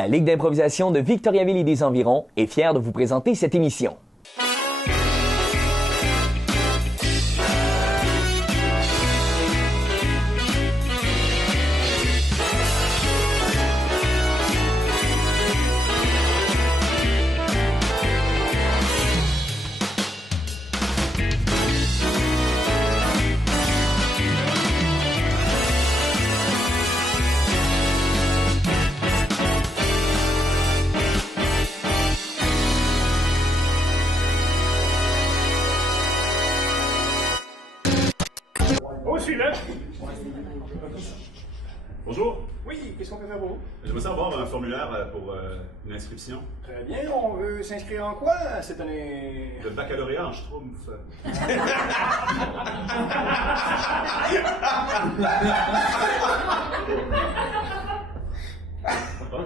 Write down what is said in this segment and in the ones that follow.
La Ligue d'improvisation de Victoriaville et des environs est fière de vous présenter cette émission. Bonjour. Oui, qu'est-ce qu'on peut faire pour vous? J'aimerais savoir un formulaire pour une inscription. Très bien, on veut s'inscrire en quoi cette année? Le baccalauréat en schtroumpf.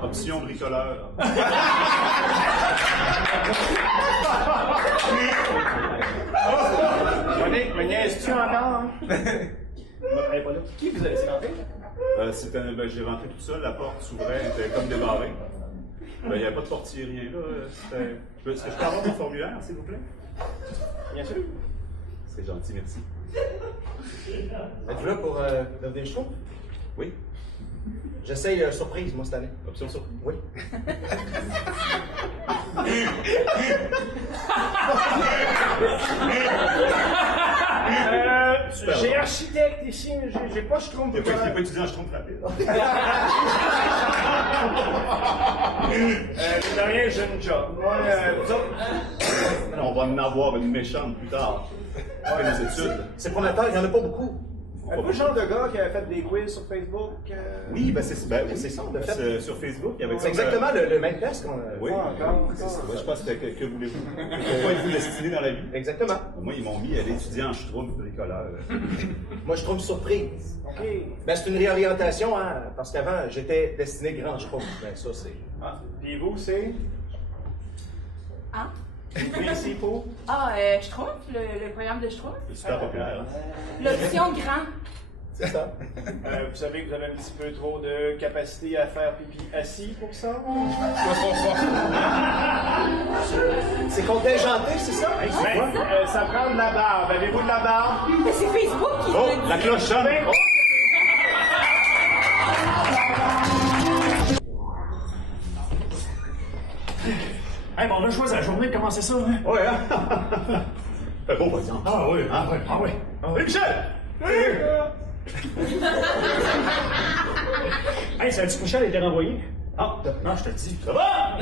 Option bricoleur. Monique, me niaises-tu encore? Elle est pas là. Qui vous a laissé rentrer? J'ai rentré tout seul, la porte s'ouvrait, elle était comme débarrée. Il n'y avait pas de portier, rien là. Est-ce que je peux avoir mon formulaire, s'il vous plaît? Bien sûr. C'est gentil, merci. Êtes-vous là pour devenir chaud? Oui. J'essaye surprise, moi, cette année. Option surprise? Oui. J'ai architecte ici, mais j'ai pas schtroumpf. Il n'a pas étudié en schtroumpf rapide. De rien, j'ai une job. Moi, vous autres? On va en avoir une méchante plus tard. Après les études. C'est prometteur, il n'y en a pas beaucoup. Êtes-vous le genre de gars qui a fait des quiz sur Facebook? Oui, c'est ça, de fait. sur Facebook, il y avait C'est exactement le même test qu'on a. Oui, encore. c'est ça. Ouais, je pense que voulez-vous? Pourquoi êtes-vous destiné dans la vie? Exactement. Moi, ils m'ont mis à l'étudiant en schtroumpf bricoleur. Moi, je trouve surprise. OK. Ben, c'est une réorientation, hein, parce qu'avant, j'étais destiné grand schtroumpf. Ben, ça, c'est... Ah. Puis vous, c'est? Hein? Puis ici, pour? Schtroumpf, le programme de Schtroumpf. C'est super populaire. Hein? L'option grand. C'est ça. Vous savez que vous avez un petit peu trop de capacité à faire pipi assis pour ça? C'est contingenté, c'est ça? Ça prend de la barbe. Avez-vous de la barbe? Mais c'est Facebook qui Oh, le dit. la cloche sonne! Oh. Hey, bon, on a choisi la journée de commencer ça, hein? Ouais, hein? Fait beau, par exemple. Ah oui, ah oui, ah oui. Ah oui, Michel! Hey, savais-tu que Michel a été renvoyé? Ah, non, je te le dis. Ça va?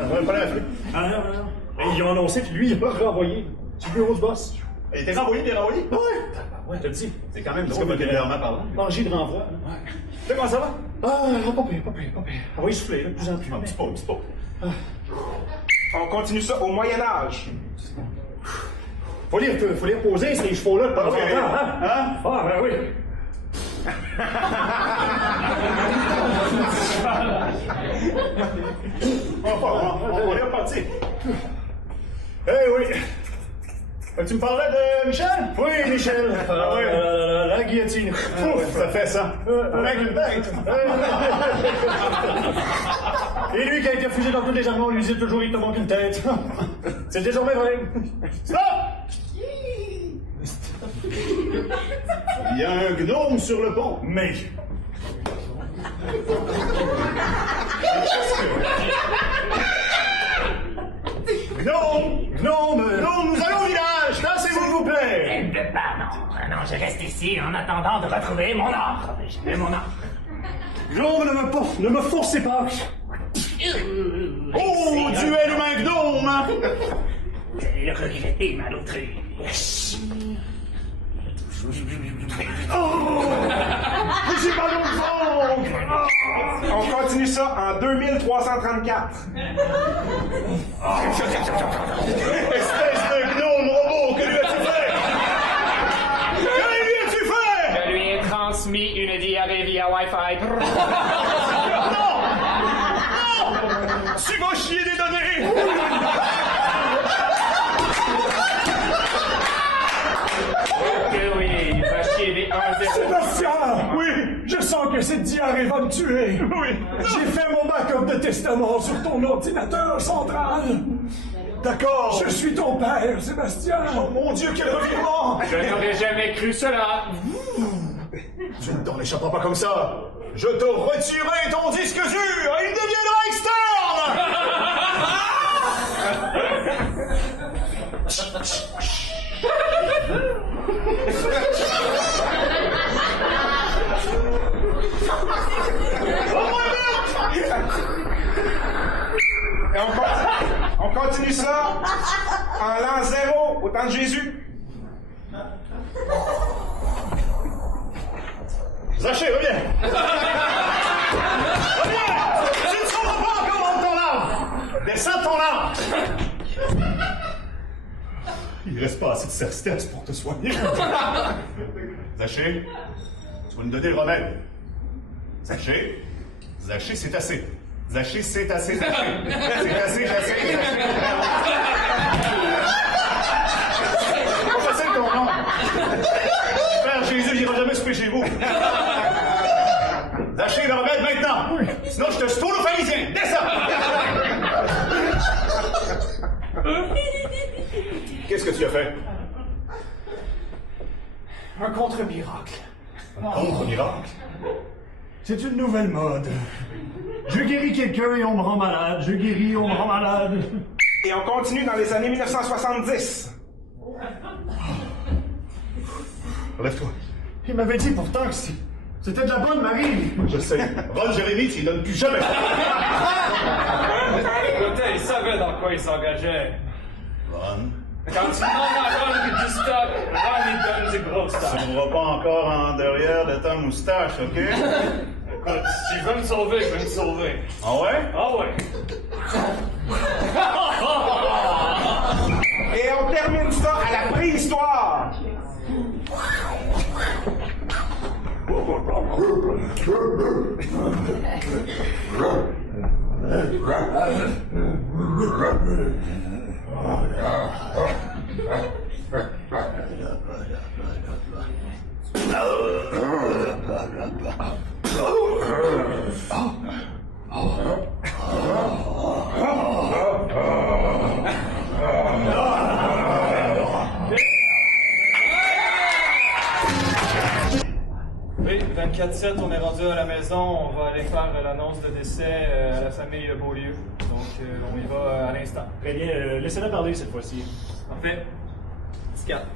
On va pas la flûte. Ah non, non, non. Et ils ont annoncé que lui, il est pas renvoyé. C'est le bureau du boss. Il était renvoyé, bien renvoyé? Ouais, je te le dis. C'est quand même drôle, modérément parlant. Manger de renvoi. Ouais. Comment ça va? Ah, pas pire, pas pire, pas pire. Ah oui, souffler, là, de plus en plus. Un petit peu, un petit peu. On continue ça au Moyen-Âge. Faut les reposer, ces chevaux-là, de temps en temps, hein? Hein? Ah, ben oui. On est reparti. Eh oui. Tu me parlais de Michel? Oui, Michel. Ah, oui. La guillotine. Ouf, ça fait ça. Avec une bête. Et lui qui a été refusé dans toutes les armes, on lui disait toujours il te manque une tête. C'est désormais vrai. Stop! Il y a un gnome sur le pont. Mais. Gnome! Gnome! Gnome, nous allons au village! Tassez-vous, s'il vous plaît! Non, je reste ici en attendant de retrouver mon or. J'ai mon or. Gnome, ne me forcez pas! Oh, duel humain-gnome! J'ai regretté ma loterie. Oh! J'ai pas l'autre! On continue ça en 2334. Espèce de gnome robot, que lui as-tu fait? Que lui as-tu fait? Je lui ai transmis une diarrhée via Wi-Fi. Non! Tu vas chier des données! Que oui, va chier des 1-0. Sébastien! Oui, je sens que cette diarrhée va me tuer. Oui, J'ai fait mon backup de testament sur ton ordinateur central. D'accord. Je suis ton père, Sébastien. Oh mon Dieu, quel revirement! Je n'aurais jamais cru cela. Tu ne t'en échapperas pas comme ça. Je te retirerai ton disque dur et il deviendra Et on continue ça en l'an 0 au temps de Jésus. Zachée, reviens! Reviens! Tu ne sauras pas encore dans ton arbre! Descends ton arbre! Il reste pas assez de certesse pour te soigner. Zachée, tu vas nous donner le remède. Zachée, c'est assez. Zachée, c'est assez, Zachée. C'est assez, Zachée. C'est pas facile ton nom. Père Jésus, il n'ira jamais souper chez vous. Zachée, le remède maintenant. Sinon, je te stoule au pharisien. Descends! Qu'est-ce que tu as fait? Un contre-miracle. Un contre-miracle? C'est une nouvelle mode. Je guéris quelqu'un et on me rend malade. Je guéris, on me rend malade. Et on continue dans les années 1970. Relève-toi. Il m'avait dit pourtant que c'était de la bonne Marie. Je sais. Ron Jérémy, tu ne donnes plus jamais. Écoutez, il savait dans quoi il s'engageait. Ron, Quand tu demandes à Ron du stock, Ron il donne du gros stock. tu ne vas pas encore en derrière de ta moustache, OK? Écoute, s'il veut me sauver, je vais me sauver. Ah ouais? Ah ouais. Et on termine ça à la préhistoire. Oui, 24/7, on est rendu à la maison, on va aller faire l'annonce de décès à la famille Beaulieu. Donc, on y va à l'instant. Très bien, laissez-la parler cette fois-ci. Parfait. Petit 4.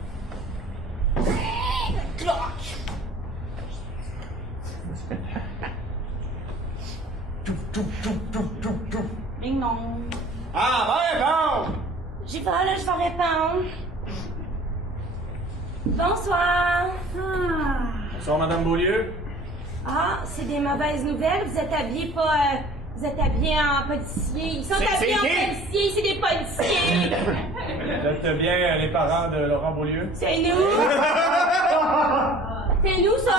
Ding dong. Ah, va répondre! J'y vais, là, je vais répondre. Bonsoir. Bonsoir, Madame Beaulieu. C'est des mauvaises nouvelles. Vous êtes habillés pas... vous êtes habillés en policier. Ils sont habillés en policier, c'est des policiers. Vous êtes bien les parents de Laurent Beaulieu? C'est nous. C'est nous, ça.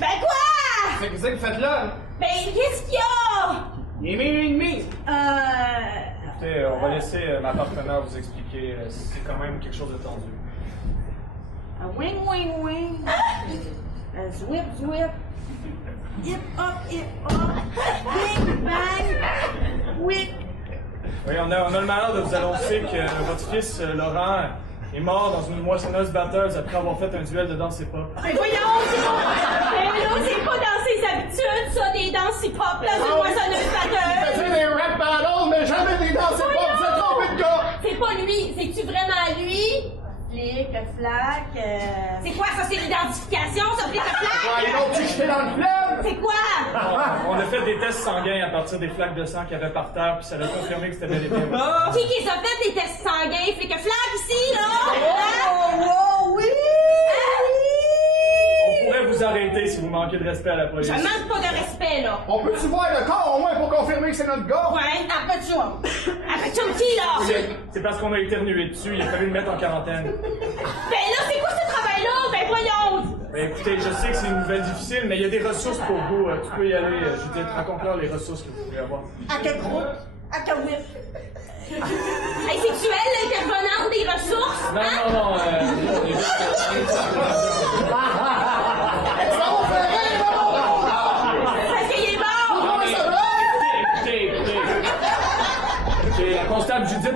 Ben quoi? Qu'est-ce que vous faites là? Ben, qu'est-ce qu'il y a? Il est minuit et demi. Écoutez, on va laisser ma partenaire vous expliquer. C'est quand même quelque chose de tendu. Wing, wing, wing. Zwip, zwip. Hip hop, hip hop. Bing, bang. Whip. Oui, on a le malheur de vous annoncer que votre fils, Laurent, est mort dans une moissonneuse batteuse après avoir fait un duel de danse hip-hop. Mais voyons, c'est pas dans ses habitudes, ça, des danses hip-hop, là, c'est moissonneuse batteuse. C'est des rap battles, mais jamais des danses hip-hop, vous êtes trompé de gars! C'est pas lui, c'est-tu vraiment lui? Flic, flac, C'est quoi, ça, c'est l'identification, ça, flic, flac? Allez donc, tu jeter dans le fleuve! C'est quoi? On a fait des tests sanguins à partir des flaques de sang qu'il y avait par terre, puis ça a confirmé que c'était bel et bien. Qui les a fait, des tests sanguins? Flic, flac, ici, là? Oui! On pourrait vous arrêter si vous manquez de respect à la police. Je manque pas de respect, là. On peut-tu voir le corps au moins pour confirmer que c'est notre gars? Ouais, après chum. Après chum qui, là? C'est parce qu'on a éternué dessus, il a fallu le mettre en quarantaine. Ben là, c'est quoi ce travail-là? Ben voyons! Ben écoutez, je sais que c'est une nouvelle difficile, mais il y a des ressources pour vous. Tu peux y aller, Judith, raconte-leur les ressources que vous pouvez avoir. À quel groupe? À quel whip? Hey, c'est-tu elle, l'intervenante des ressources? Non, hein? non, on est juste... Ça va faire rire, là!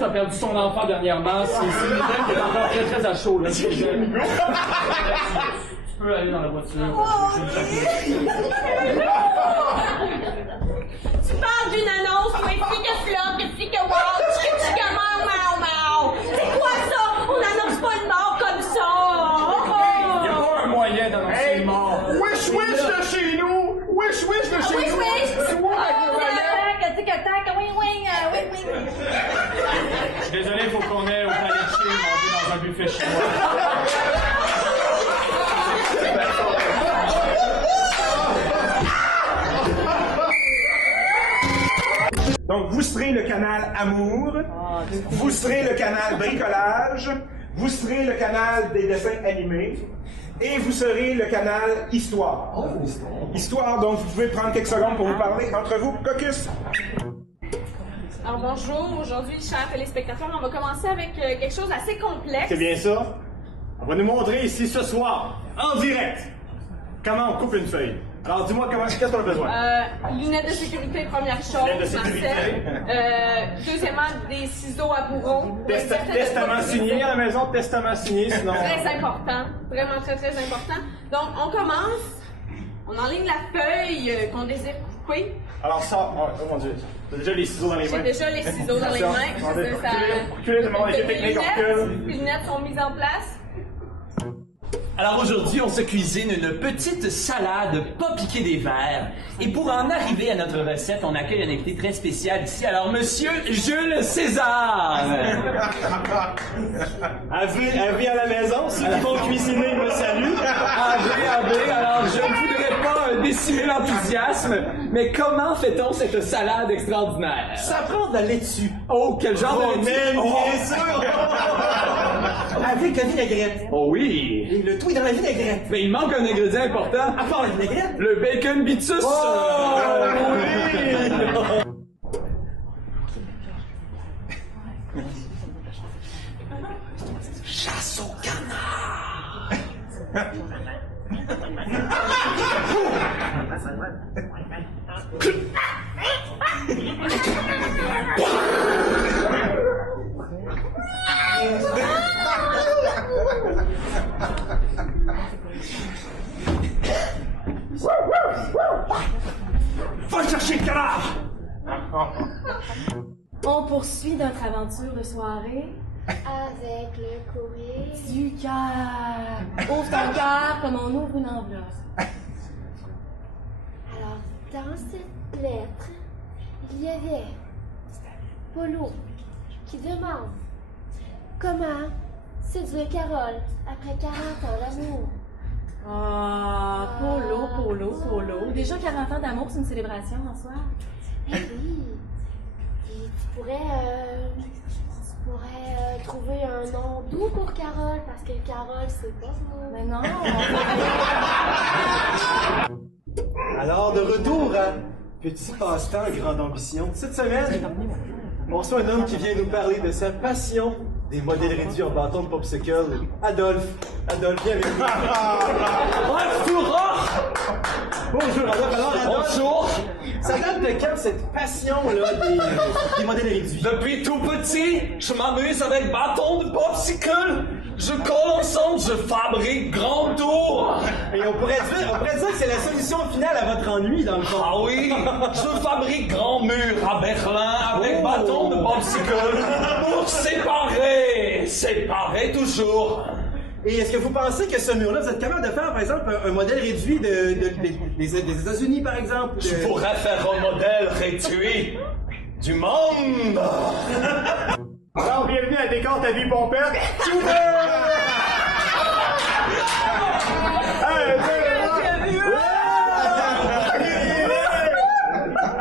a perdu son enfant dernièrement. C'est une dame qui est encore très très à chaud, là. Tu peux aller dans la voiture. Tu parles d'une annonce, mais c'est que flop, que c'est que wow, que mau. C'est quoi ça? On n'annonce pas une mort comme ça. Il n'y a pas un moyen d'annoncer une mort. Wish de chez nous! Wish de chez nous! Je suis désolé, il faut qu'on aille au palais de Chine manger dans un buffet chinois. Donc, vous serez le canal Amour, vous serez le canal Bricolage, vous serez le canal des dessins animés, et vous serez le canal Histoire. Histoire, donc vous pouvez prendre quelques secondes pour vous parler entre vous. Caucus! Alors bonjour, aujourd'hui, chers téléspectateurs, on va commencer avec quelque chose d'assez complexe. C'est bien ça. On va nous montrer ici ce soir, en direct, comment on coupe une feuille. Alors dis-moi, qu'est-ce qu'on a besoin? Lunettes de sécurité, première chose. Lunettes de sécurité. Deuxièmement, des ciseaux à bourreau. Testament signé à la maison, testament signé, sinon... Très important, vraiment très très important. Donc on commence, on enligne la feuille qu'on désire couper. Alors ça, oh mon Dieu, t'as déjà les ciseaux dans les mains? J'ai déjà les ciseaux dans les mains. Reculez, demande l'équipe technique, on recule. Les lunettes sont mises en place. Alors aujourd'hui, on se cuisine une petite salade pas piquée des verres. Et pour en arriver à notre recette, on accueille un invité très spécial ici. Alors, Monsieur Jules César! AV à la maison, ceux qui vont cuisiner me saluent. AV, alors je ne voudrais pas décimer l'enthousiasme, mais comment fait-on cette salade extraordinaire? Ça prend de la laitue. Oh, quel genre de laitue? Bien sûr! Avec la vinaigrette. Oh oui! Et le tout est dans la vinaigrette. Mais il manque un ingrédient important. À part la vinaigrette? Le bacon bitus! Oh, oui! Chasse au canard! Va chercher le canard! On poursuit notre aventure de soirée avec le courrier du cœur. Ouvre ton cœur comme on ouvre une enveloppe. Alors, dans cette lettre, il y avait Polo qui demande comment séduire Carole après 40 ans d'amour. Ah, Polo. Déjà 40 ans d'amour, c'est une célébration en soi. Eh oui. Et tu pourrais trouver un nom doux pour Carole, parce que Carole, c'est pas moi. Mais non. Alors, de retour à Petit Passe-Temps, Grande Ambition. Cette semaine, on reçoit un homme qui vient nous parler de sa passion des modèles réduits en bâton de popsicle. Adolphe, viens avec nous. Bonjour Adolphe. Alors Adolphe, bonjour. Ça date de quand cette passion-là des modèles réduits? Depuis tout petit, je m'amuse avec bâton de popsicle. Je colle ensemble, je fabrique grand tour. Et on pourrait dire que c'est la solution finale à votre ennui, dans le fond. Ah oui, je fabrique grand mur à Berlin avec bâton de popsicle pour séparer toujours. Et est-ce que vous pensez que ce mur-là, vous êtes capable de faire, par exemple, un modèle réduit des États-Unis, par exemple? Je pourrais faire un modèle réduit du monde. Alors, bienvenue à Décor ta vie pompette.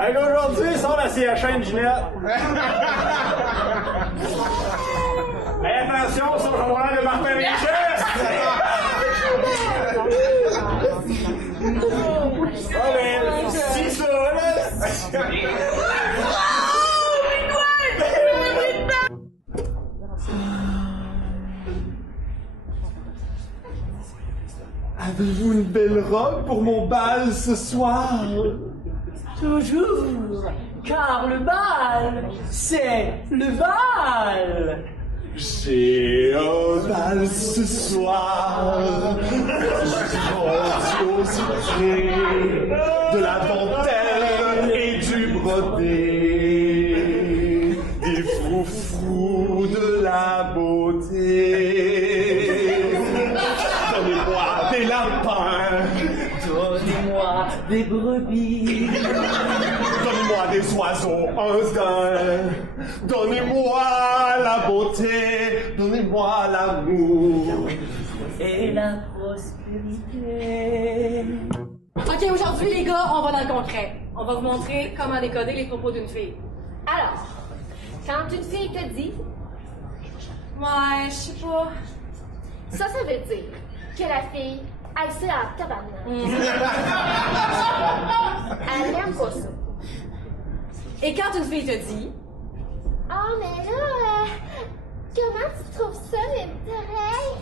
Aujourd'hui, sort la CHN Ginette. Mais attention, son journal de Martin Richesse! Ah ben, si ça, là! Avez-vous une belle robe pour mon bal ce soir? Toujours. Car le bal, c'est le bal. J'ai un bal ce soir. Au sucré, de la dentelle et du brodé, des froufrous, de la beauté. Donnez-moi des lapins. Donnez-moi des brebis. Donnez-moi des oiseaux, un daim. Donnez-moi la beauté. Donnez-moi l'amour. Et la prospérité. Ok, aujourd'hui, les gars, on va dans le concret. On va vous montrer comment décoder les propos d'une fille. Alors, quand une fille te dit, Ouais, je sais pas. ça veut dire que la fille, elle sait en tabarnak. Elle n'aime pas ça. Et quand une fille te dit, Oh, mais là, comment tu trouves ça, mes oreilles?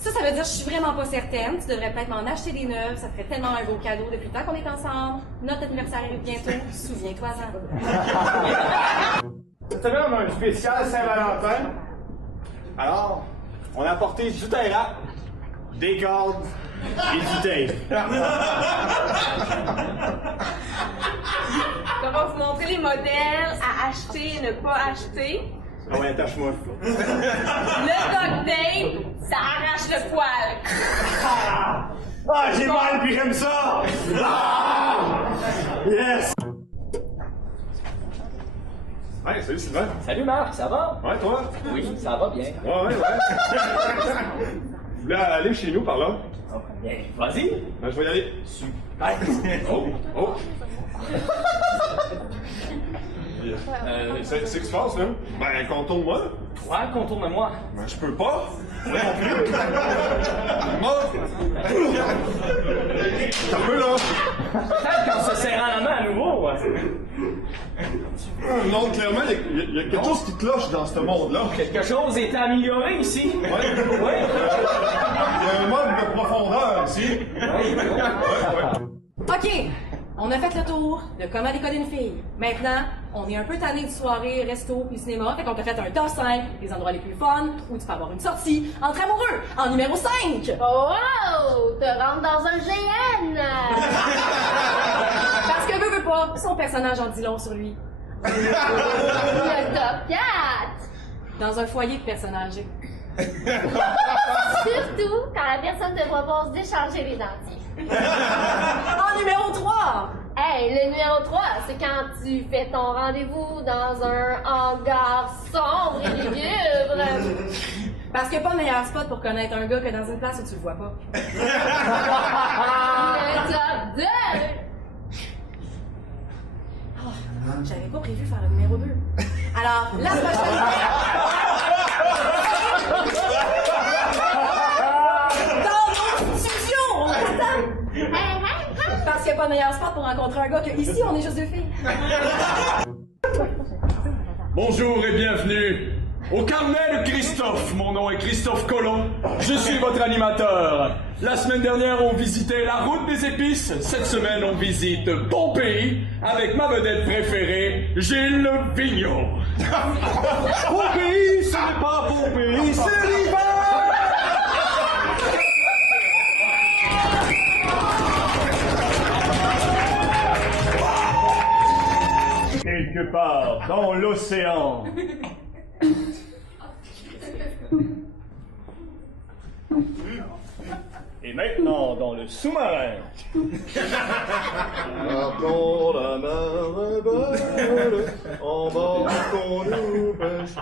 ça veut dire je suis vraiment pas certaine, tu devrais peut-être m'en acheter des neuves, ça te ferait tellement un beau cadeau depuis le temps qu'on est ensemble. Notre anniversaire arrive bientôt, souviens-toi-en. Cette semaine, on a un spécial Saint-Valentin. Alors, on a apporté du terrain, des cordes et du tape. On va vous montrer les modèles à acheter et ne pas acheter. Ah ouais, attache-moi. Le duct tape, ça arrache le poil. Ah, j'ai mal puis j'aime ça! Ah! Yes! Ouais, salut Sylvain. Salut Marc, ça va? Ouais, toi? Oui, ça va bien. Ouais. Vous voulez aller chez nous par là? Bien, vas-y. Ben, je vais y aller. Super. Oh! C'est ce qui se passe, là? Ben, contourne-moi. Ouais, contourne-moi. Ben, je peux pas. Moi non plus. Moi. T'as un peu, là. Peut-être qu'en se serrant la main à nouveau. Non, clairement, il y a quelque chose qui cloche dans ce monde-là. Quelque chose est amélioré ici. Ouais. Ouais. Il y a un mode de profondeur ici. Ouais. Ok, on a fait le tour de comment décoder une fille. Maintenant, on est un peu tanné de soirée, resto puis cinéma, fait qu'on t'a fait un top 5 des endroits les plus fun où tu peux avoir une sortie entre amoureux en numéro 5. Oh, te rentres dans un GN! Parce que veut pas, son personnage en dit long sur lui. Le top 4! Dans un foyer de personnes âgées. Surtout quand la personne te propose d'échanger les dentiers. En numéro 3! Hey, le numéro 3, c'est quand tu fais ton rendez-vous dans un hangar sombre et lugubre. Parce qu'il n'y a pas de meilleur spot pour connaître un gars que dans une place où tu le vois pas. Le top 2! Oh, j'avais pas prévu faire le numéro 2. Alors, la prochaine... Dans nos discussions, on t'attend! Parce qu'il n'y a pas de meilleur spot pour rencontrer un gars que ici, on est juste deux filles. Bonjour et bienvenue au carnet de Christophe. Mon nom est Christophe Colomb. Je suis votre animateur. La semaine dernière, on visitait la route des épices. Cette semaine, on visite Pompéi avec ma vedette préférée, Gilles Vigneault. Pompéi, ce n'est pas Pompéi, c'est l'hiver! Quelque part dans l'océan. Et maintenant dans le sous-marin. Partons la mer belle, embarquons-nous pêche.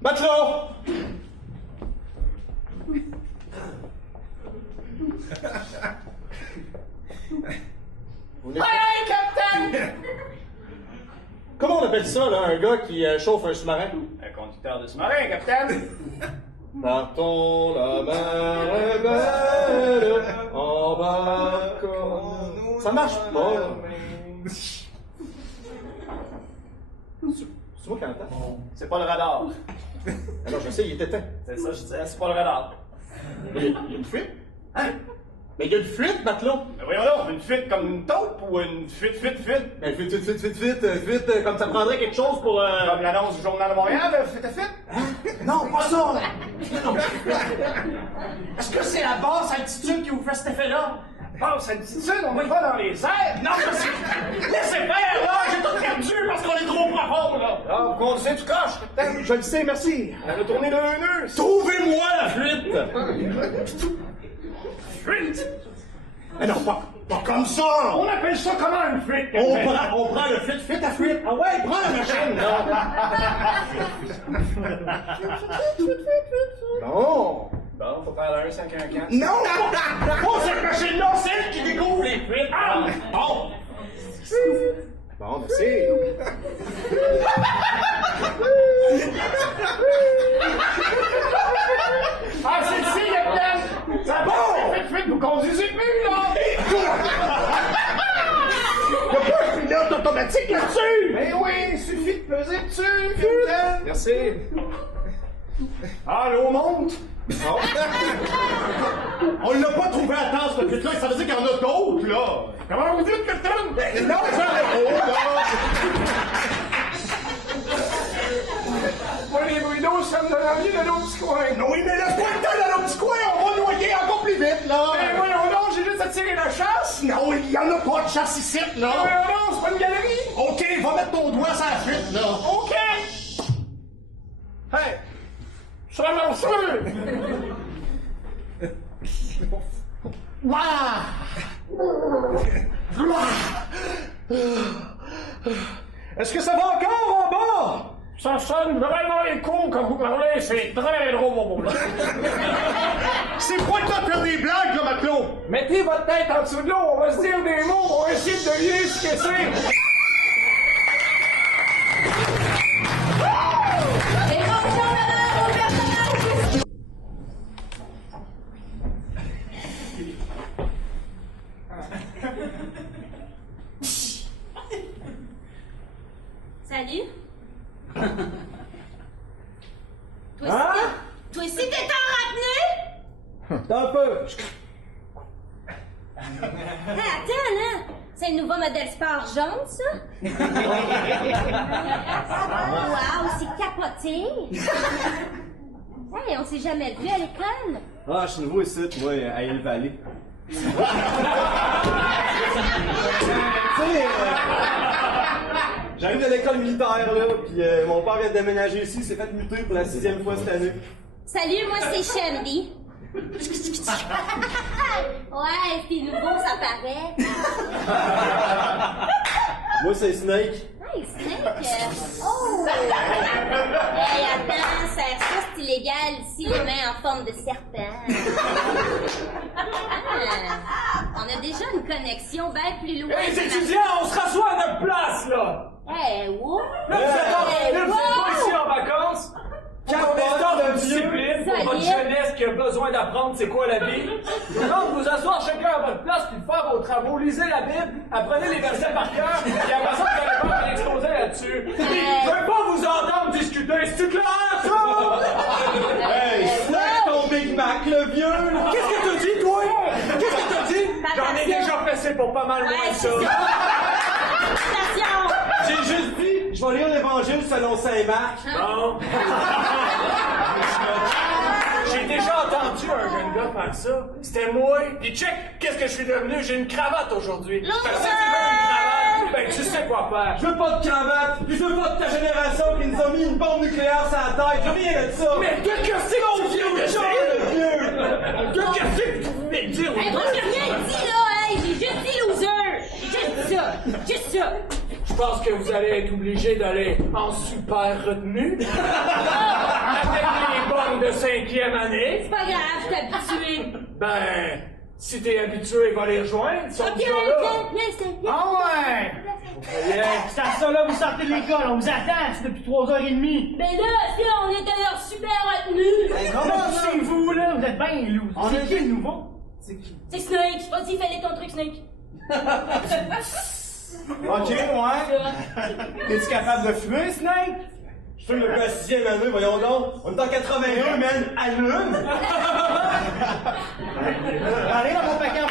Matelot! Aïe, capitaine! Comment on appelle ça, là, un gars qui chauffe un sous-marin? Un conducteur de sous-marin, capitaine! Partons, la mer est belle, embarquons. Ça marche pas. C'est moi qui entends? C'est pas le radar. Alors, je sais, il est éteint. C'est ça, je disais, c'est pas le radar. Il y a une fuite? Hein? Mais il y a une fuite, matelot! Ben voyons donc, une fuite comme une taupe ou une fuite? Ben fuite, comme ça prendrait quelque chose pour... Comme l'annonce du Journal de Montréal, fuite? Hein? Non, pas ça! Est-ce que c'est la basse altitude qui vous fait cet effet-là? Basse altitude, on va pas dans les airs! Non, laissez faire, là! J'ai tout perdu parce qu'on est trop profond, là! Ah, vous conduisez du coche, capitaine? Je le sais, merci. Elle a tourné d'un nœud. Trouvez-moi la fuite! Fuite? Mais non, pas comme ça! On appelle ça comment une fuite? On prend le fuite à fuite. Ah ouais, prends la machine, là! Non! Bon, faut faire le 1-5-1-4. Non! Oh, cette machine-là, c'est elle qui découvre les fuites! Ah! Bon! Bon, merci. Ah, c'est ici, capitaine! C'est bon! Fuite, vous conduisez plus, là! Y'a pas un pilote automatique là-dessus! Mais oui, il suffit de peser dessus, capitaine! Merci. Ah, l'eau monte! On l'a pas trouvé à temps, cette fuite-là, ça veut dire qu'il y en a d'autres, là! Comment vous dites, capitaine? Non, ça là! Moi, les bruits d'eau, ça me donne envie d'aller au petit coin. Oui, mais laisse pas le temps d'aller au petit coin, on va noyer encore plus vite, là! Mais voyons donc, j'ai juste à tirer la chasse! Non, il y en a pas de chasse ici, là! Voyons donc, c'est pas une galerie! OK, va mettre ton doigt sur la fuite, là! OK! Hey! Je serais morceau! Est-ce que ça va encore en bas? Ça sonne vraiment écho quand vous parlez, c'est très drôle. C'est quoi de toi faire des blagues, là, matelot? Mettez votre tête en dessous de l'eau, on va se dire des mots, on va essayer de deviner ce que c'est. Salut. Toi aussi, t'es en retenue? Un peu. Attends, là. C'est le nouveau modèle sport jaune, ça? Wow, c'est capoté. Hey, on s'est jamais vu à l'école. Ah, je suis nouveau ici, moi, à Hill Valley. Tu sais, j'arrive de l'école militaire, là, puis mon père vient de déménager ici, il s'est fait muter pour la 6e fois cette année. Salut, moi c'est Shandy. Ouais, c'est nouveau, ça paraît. Moi c'est Snake. Hey, Snake! Oh! Hey, attends, ça, c'est illégal ici, les mains en forme de serpent. On a déjà une connexion bien plus loin. Hey, les étudiants, on se rassoit à notre place, là! Hey, wow! Là, vous êtes pas ici en vacances? Quand on est dans de discipline pour votre jeunesse qui a besoin d'apprendre c'est quoi la Bible, donc vous asseoir chacun à votre place puis faire vos travaux, lisez la Bible, apprenez les versets par cœur, puis après ça vous allez faire un exposé là-dessus. Je veux pas vous entendre discuter, c'est-tu clair ça? Hey, snack ton Big Mac, le vieux! Qu'est-ce que t'as dit, toi? Qu'est-ce que t'as dit? J'en ai déjà passé pour pas mal moins de ça. J'ai juste dit, je vais lire l'Évangile selon Saint Marc. Bon. J'ai déjà entendu un jeune gars faire ça. C'était moi. Puis check, qu'est-ce que je suis devenu? J'ai une cravate aujourd'hui. Fait que si tu veux une cravate, ben tu sais quoi faire. Je veux pas de cravate, puis je veux pas de ta génération qui nous a mis une bombe nucléaire sur la tête. Je veux rien de ça. Mais qu'est-ce que c'est que tu viens de dire? Qu'est-ce que tu viens de dire? Hey, moi j'ai rien dit là, hey, j'ai juste dit loser. Juste ça, juste ça. Je pense que vous allez être obligé d'aller en super retenue. Avec les bonnes de 5e année. C'est pas grave, je suis habitué. Ben, si t'es habitué, va les rejoindre. Ils sont Ok, déjà là. viens. Ah ouais! C'est à ça là, vous sortez de l'école, on vous attend, c'est depuis 3h30. Mais là, si on est d'ailleurs super retenus. Comment c'est vous là? Vous êtes bien lourds. C'est qui le nouveau? C'est Snake. Vas-y, fais-les ton truc, Snake. Ok, ouais. T'es-tu capable de fumer, Snake? Je fume le 6e année, voyons donc. On est en 81, man. Allume! Allez dans mon paquet en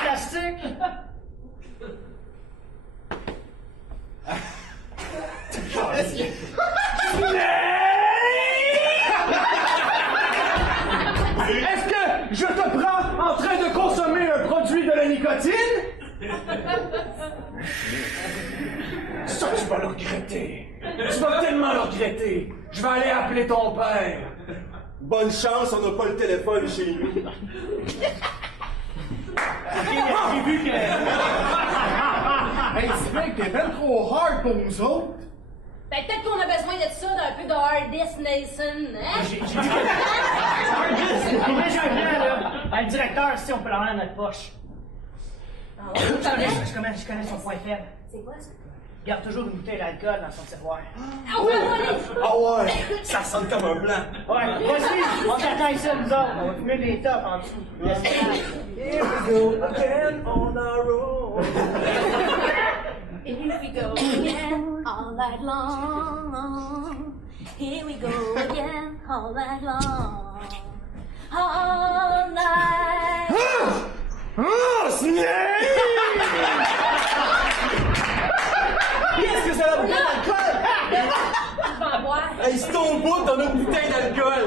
bottines? Ça, tu vas le regretter. Tu vas tellement le regretter. Je vais aller appeler ton père. Bonne chance, on n'a pas le téléphone chez lui. J'ai vu que... Hey, Snake, t'es ben trop hard pour nous autres. Ben, peut-être qu'on a besoin de ça, d'un peu de hardest Nelson, hein? J'ai vu que... Déjà bien, là. Ben, le directeur, si on peut l'emmener dans notre poche. Ah ouais, tu connais? Je connais son point faible. C'est quoi ça? Il garde toujours une bouteille d'alcool dans son tiroir. Ah ouais, ouais! Ah ouais, ça sonne comme un plan. Ouais, vas-y, on t'attend ici, nous autres. On va fumer des tops en dessous. Here we go again on our own. Here we go again all night long. Here we go again all night long. All night. Oh, Snake! Qu'est-ce que ça va bouteille d'alcool? Je vais en boire. Hey, c'est ton bout, t'en as une bouteille d'alcool.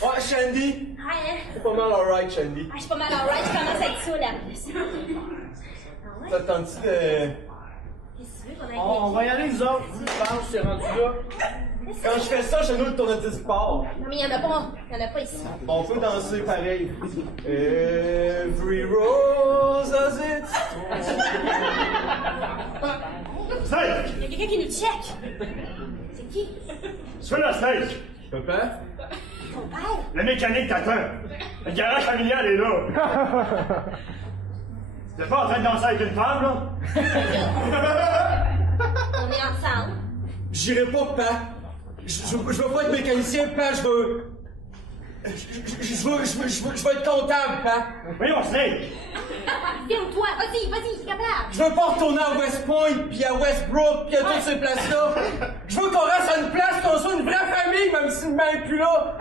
Oh, Shandy. Ah, hein? C'est pas mal alright, Shandy. Ah, je suis pas mal alright, je commence à être saoule en plus. T'attends-tu de... Qu'est-ce que tu veux qu'on aille On va y aller, nous autres. Je pense, c'est rendu là. Quand je fais ça, chez nous, le tourne-disque part. Non, mais il y en a pas ici. On peut danser pareil. Every rose has its Snake! Il y a quelqu'un qui nous check. C'est qui? Suis là, Snake! Papa? Ton père? Le mécanique t'attend. Le garage familial est là. T'es pas en train de danser avec une femme, là? On est ensemble. J'irai pas, papa. Je veux pas être mécanicien, papa. Je veux être comptable, papa. Voyons, Snake! Filme-toi, vas-y, c'est capable. Je veux pas retourner à West Point, puis à Westbrook, puis à toutes ces places-là. Je veux qu'on reste à une place, qu'on soit une vraie famille, même si le mec est plus là.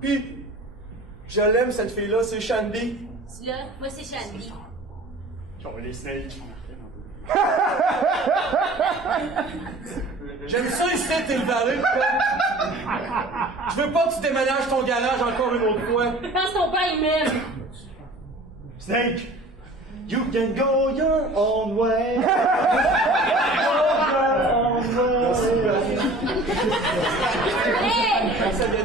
Puis, je l'aime, cette fille-là, c'est Shandy. Là, moi c'est Shandy. J'en les Snake. J'aime ça ici, t'es le valet, papa. Je veux pas que tu déménages ton garage encore une autre fois. Je pense ton père il m'aime. Snake! You can go your own way. Hey! Ça vient